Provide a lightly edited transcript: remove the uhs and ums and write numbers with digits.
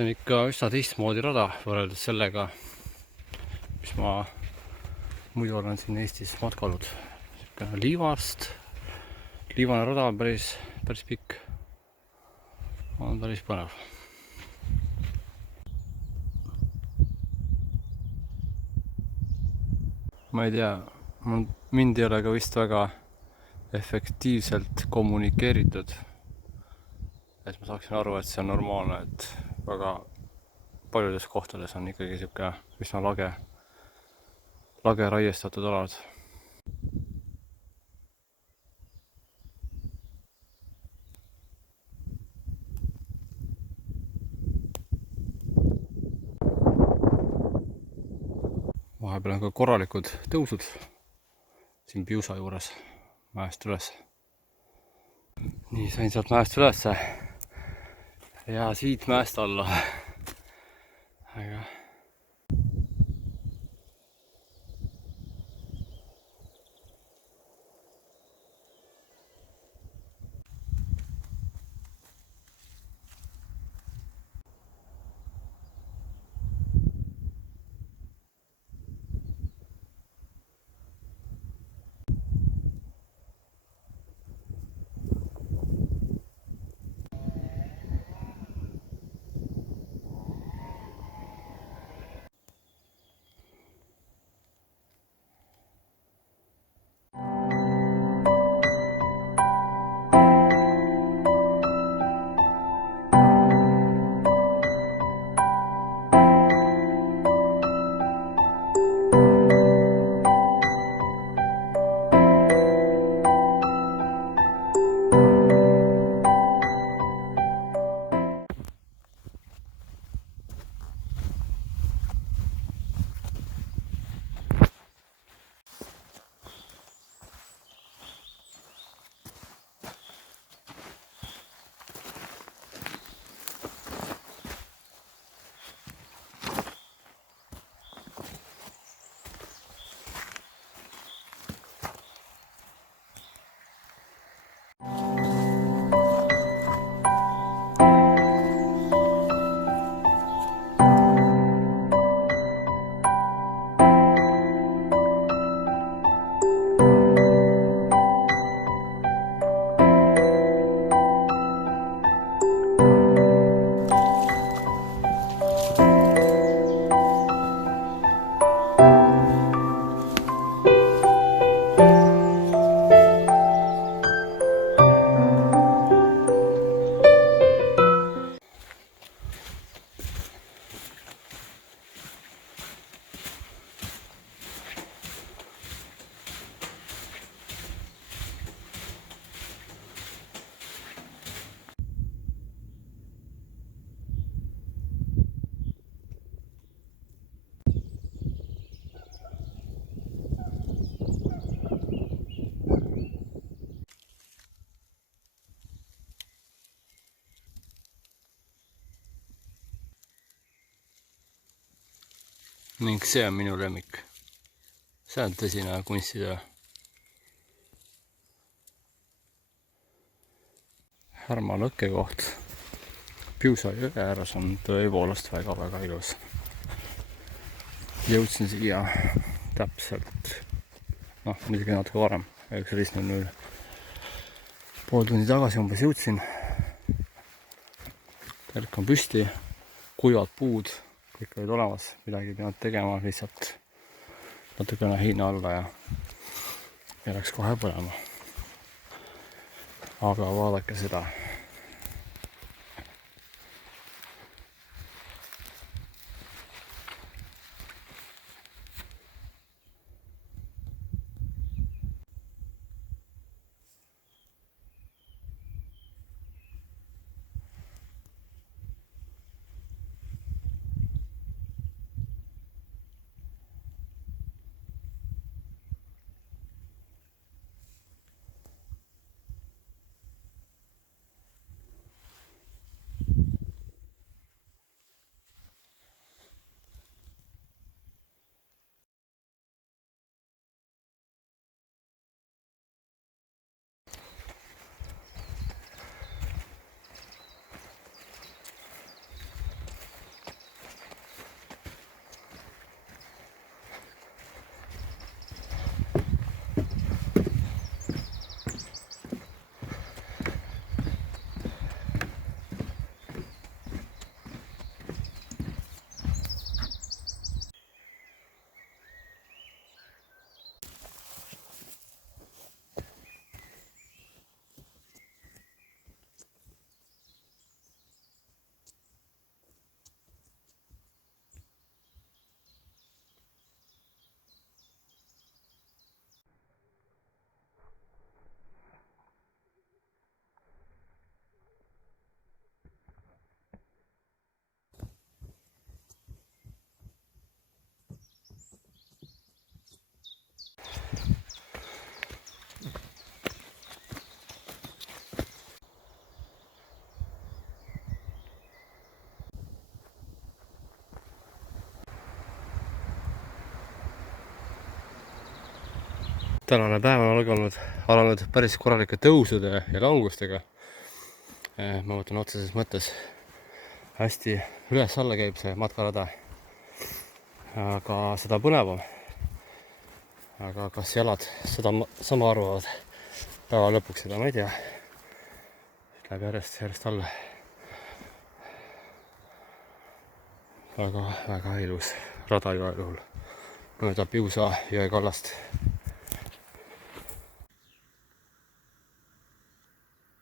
see on ikka üsna teistmoodi rada võrreldes sellega, mis ma muidu olen siin Eestis matkanud. Niisugune liivane rada on päris pikk. On päris põnev. Ma ei tea, mind ei ole ka vist väga efektiivselt kommunikeeritud. Et ma saaksin aru, et see on normaalne, et väga paljudes kohtades on ikkagi siuke üsna lage raiestatud alad. Vahepeal on ka korralikud tõusud siin Piusa juures mäest üles. Nii, sain sealt mäest üles ja siit mäest alla. Aga ning see on minu lemmik. See on tõsine kunstitöö. Härma lõkkekoht Piusa jõe ääres on tõepoolest väga ilus. Jõudsin siia täpselt, muidugi natuke varem, 19:00. Pool tundi tagasi umbes jõudsin. Telk on püsti, kuivad puud, kõik olid olemas, midagi ei pidanud tegema, lihtsalt natukene heina alla ja läks kohe põlema. Aga vaadake seda. tänane päev on alanud päris korralike tõusude ja langustega. Ma mõtlen otseses mõttes hästi üles-alla käib see matkarada. Aga seda põnevam. Aga kas jalad seda sama arvavad päeva lõpuks, seda ma ei tea. Läheb järjest alla. Väga ilus rada igal juhul mööda Piusa jõe kallast.